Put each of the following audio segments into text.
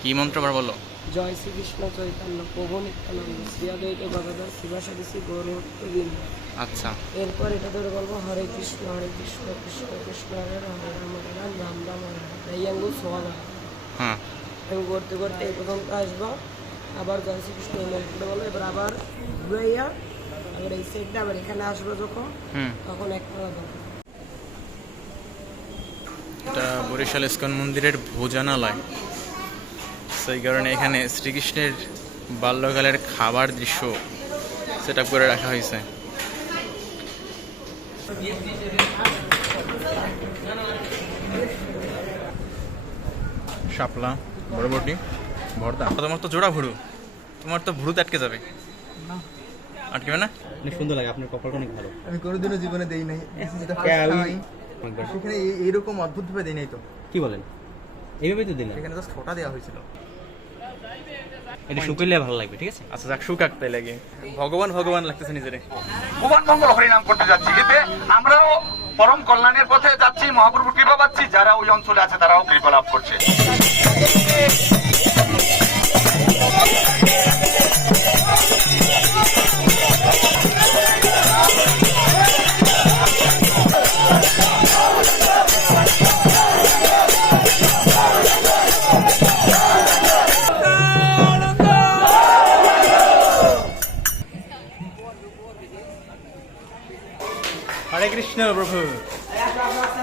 কি মন্ত্র আবার বলো? জয় শ্রীকৃষ্ণ চৈতন্য প্রভু নিত্যানন্দ শ্রী অদ্বৈত গদাধর শিবাসাদি শ্রী গৌরবৃন্দ আচ্ছা। এরপর এটা ধরে বলব হরে কৃষ্ণ হরে কৃষ্ণ কৃষ্ণ কৃষ্ণ হরে রাম হরে রাম হরে রাম রাম রাম হরে রাম। এই আঙ্গুল সোয়ালা হ্যাঁ। এবং করতে করতে এই প্রথমটা আসব আবার জয় শ্রীকৃষ্ণ এই মন্ত্রটা বলব এবার আবার ঘুরাইয়া আবার এই সাইডটা আবার এখানে আসব যখন তখন এক পালা দেবো এটা বরিশাল ইস্কন মন্দিরের ভোজনালয়। সেই কারণে এখানে শ্রীকৃষ্ণের বাল্যকালের খাবার দৃশ্য সেট করে রাখা হয়েছে। শাপলা বড়বটি ভর্তা। তোমার তো জোড়া ভুড়ু তোমার তো ভুড়ুতে আটকে যাবে। আটকেবে না? অনেক সুন্দর লাগে আপনার কপালটা অনেক ভালো। আমি কোনোদিনও জীবনে দেই নাই। সেখানে এই- এইরকম অদ্ভুত ভাবে দেই নাই তো। কি বলেন? এইভাবেই তো দিলাম সেখানে জাস্ট ফোটা দেওয়া হয়েছিল। এটা শুকিয়ে ভালো লাগবে ঠিক আছে? আচ্ছা যাক সুকাক তাই লাগে। ভগবান ভগবান লাগতেছে নিজেরে। ভুবন মঙ্গল হরিনাম করতে যাচ্ছি। এতে আমরাও পরম কল্যাণের পথে যাচ্ছি মহাপ্রভুর কৃপা পাচ্ছি। যারা ওই অঞ্চলে আছে তারাও কৃপা লাভ করছে।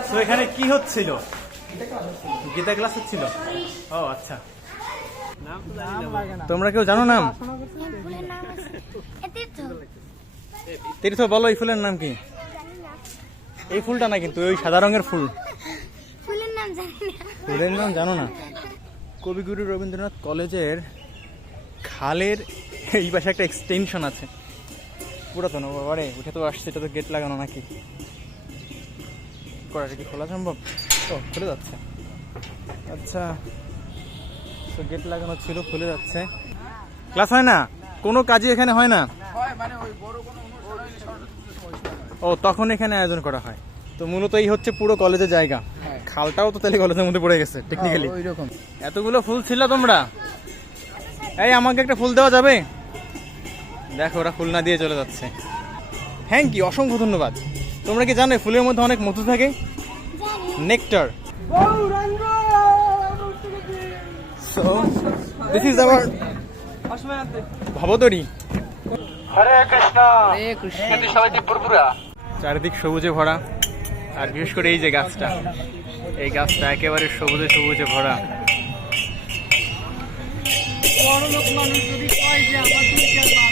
তো এখানে কি হচ্ছিল? গীতা ক্লাস হচ্ছিল? ও আচ্ছা। তোমরা কেউ জানো নাম? তীর্থ, বলো, এই ফুলের নাম কি? এই ফুলটা না কিন্তু ওই সাদা রঙের ফুল। ফুলের নাম জানি না। কবিগুরু রবীন্দ্রনাথ কলেজের খালের এই পাশে একটা এক্সটেনশন আছে। পুরাতন বাবারে, উঠে তো আসছে, এটা তো গেট লাগানো নাকি? করাটা কি খোলা সম্ভব? ও খুলে যাচ্ছে। আচ্ছা তো গেট লাগানো ছিল খুলে যাচ্ছে। ক্লাস হয় না? কোনো কাজই এখানে হয় না? ও তখন এখানে আয়োজন করা হয়। তো মূলত এই হচ্ছে পুরো কলেজের জায়গা। খালটাও তো তাহলে কলেজের মধ্যে পড়ে গেছে টেকনিক্যালি ওইরকম। এতগুলো ফুল ছিল তোমরা? এই আমাকে একটা ফুল দেওয়া যাবে? দেখো ওরা ফুল না দিয়ে চলে যাচ্ছে। থ্যাংক ইউ অসংখ্য ধন্যবাদ। তোমরা কি জানো ফুলের মধ্যে অনেক মধু থাকে? Nectar. So this is our ভবতরী Hare Krishna. সবাই ত্রিপুরা চারিদিক সবুজে ভরা। আর বিশেষ করে এই যে গাছটা এই গাছটা একেবারে সবুজে সবুজে ভরা। It's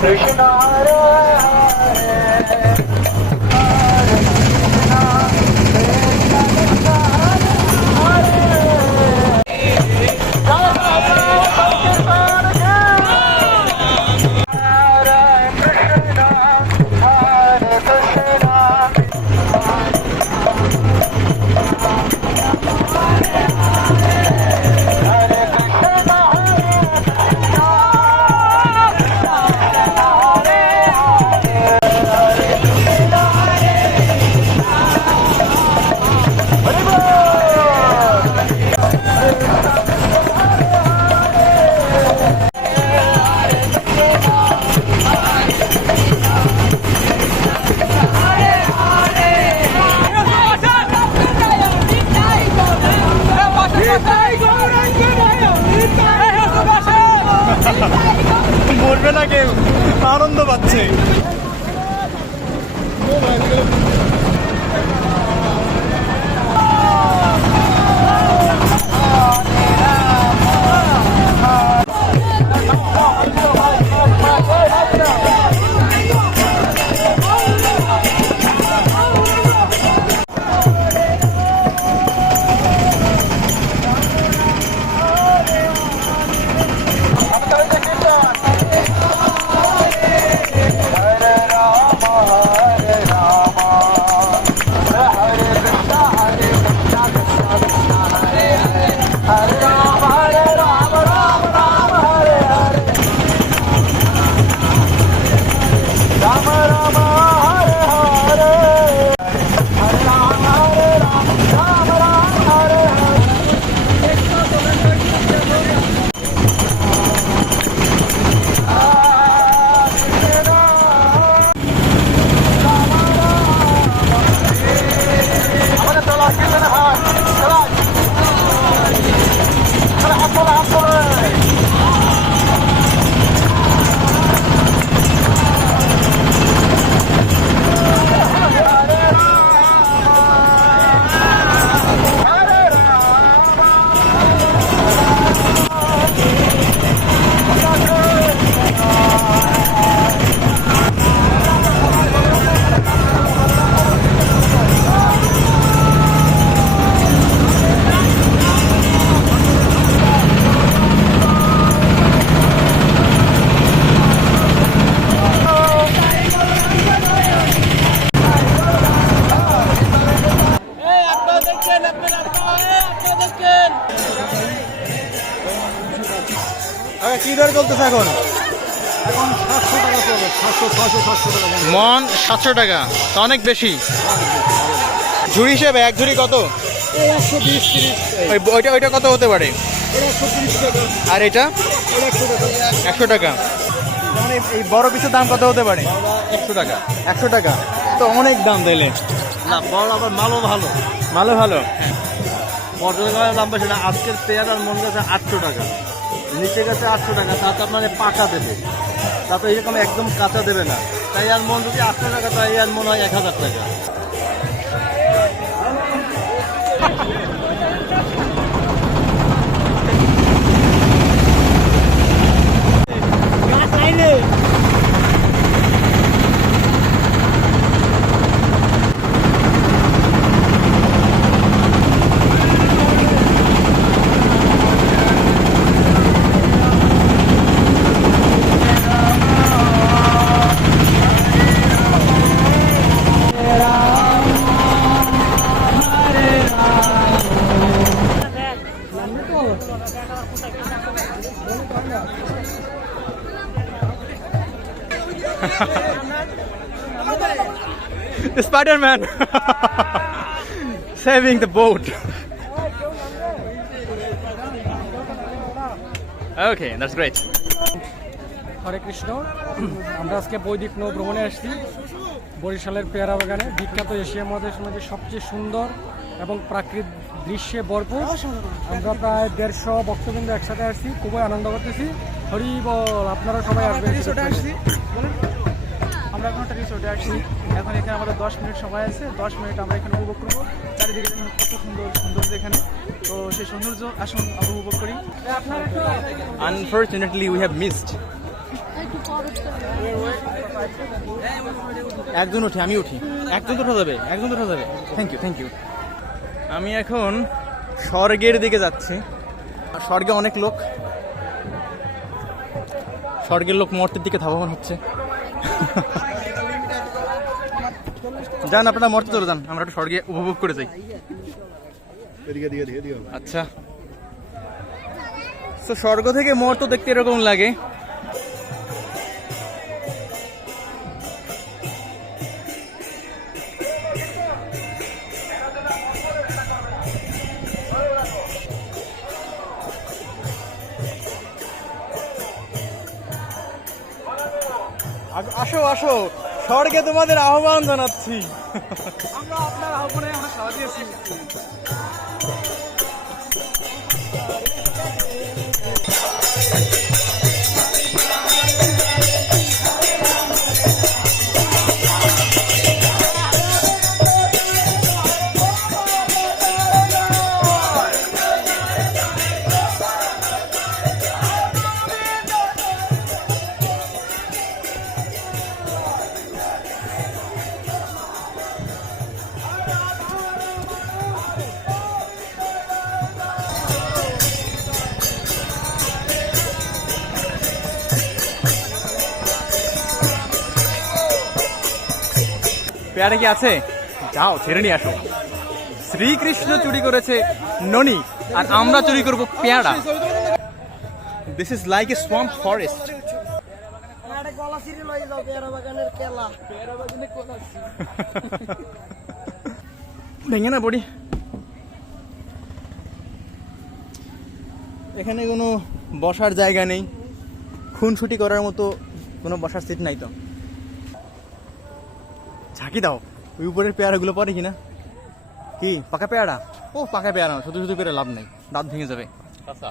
可是呢 তাকে আনন্দ পাচ্ছে। আরে চলতেছে এখন মন সাতশো টাকা তা অনেক বেশি। ঝুড়ি হিসেবে এক ঝুড়ি কত? ওই ওইটা ওইটা কত হতে পারে? আর এটা? একশো টাকা। মানে এই বড় পিসের দাম কত হতে পারে? একশো টাকা। একশো টাকা। তো অনেক দাম তাইলে। না বড় আবার মালও ভালো। ভালো? ভালো পর্যটনের দাম বেশি না আজকের পেয়ারার মন গেছে আটশো টাকা। নিচে গেছে আটশো টাকা, তাতে মানে পাকা দেবে। তাতে এরকম একদম কাঁচা দেবে না। তাই আর মন যদি আটশো টাকা, তাই আর মনে হয় এক হাজার টাকা। Spider-Man. Saving the boat. Okay, that's great. হরে কৃষ্ণ। আমরা আজকে বৈদিক নৌ ভ্রমণে আসছি বরিশালের পেয়ারা বাগানে। বিখ্যাত এশিয়া মহাদেশের মধ্যে সবচেয়ে সুন্দর এবং প্রাকৃতিক দৃশ্যে ভরপুর। আমরা প্রায় দেড়শো ভক্তবৃন্দ একসাথে আসছি। খুবই আনন্দ করতেছি। হরি বল আপনারা সবাই আসবেন। আমরা এখন একটা রিসোর্টে আসছি। এখন এখানে আমাদের দশ মিনিট সময় আছে। দশ মিনিট আমরা এখানে উপভোগ করব। চারিদিকে কত সুন্দর সৌন্দর্য এখানে। তো সেই সৌন্দর্য আসুন আমরা উপভোগ করি। Unfortunately, উই have মিসড একজন উঠি আমি উঠি। একজন তো যাবে একজন তো যাবে। থ্যাংক ইউ থ্যাংক ইউ আমি এখন স্বর্গের দিকে যাচ্ছি। স্বর্গে অনেক লোক। স্বর্গের লোক মর্তের দিকে ধাবমান হচ্ছে। যান আপনারা মর্তে চলে যান। আমরা একটু স্বর্গে উপভোগ করে যাই। আচ্ছা। তো স্বর্গ থেকে মর্ত দেখতে এরকম লাগে। আসো আসো। স্বর্গে তোমাদের আহ্বান জানাচ্ছি। আমরা আপনার আহ্বানে আমরা সাড়া দিয়েছি পেয়ারা কি আছে? যাও ছেড়ে নিয়ে আসো। শ্রীকৃষ্ণ চুরি করেছে ননি আর আমরা চুরি করব পেয়ারা। This is like a swamp forest ভেঙে না পড়ি এখানে কোনো বসার জায়গা নেই। খুনসুটি করার মতো কোনো বসার সিট নাই তো। ঝাঁকি দাও। ওই উপরের পেয়ারাগুলো পরে কিনা। কি পাকা পেয়ারা? ও পাকা পেয়ারা না শুধু শুধু করে লাভ নেই। দাঁত ভেঙে যাবে। আচ্ছা।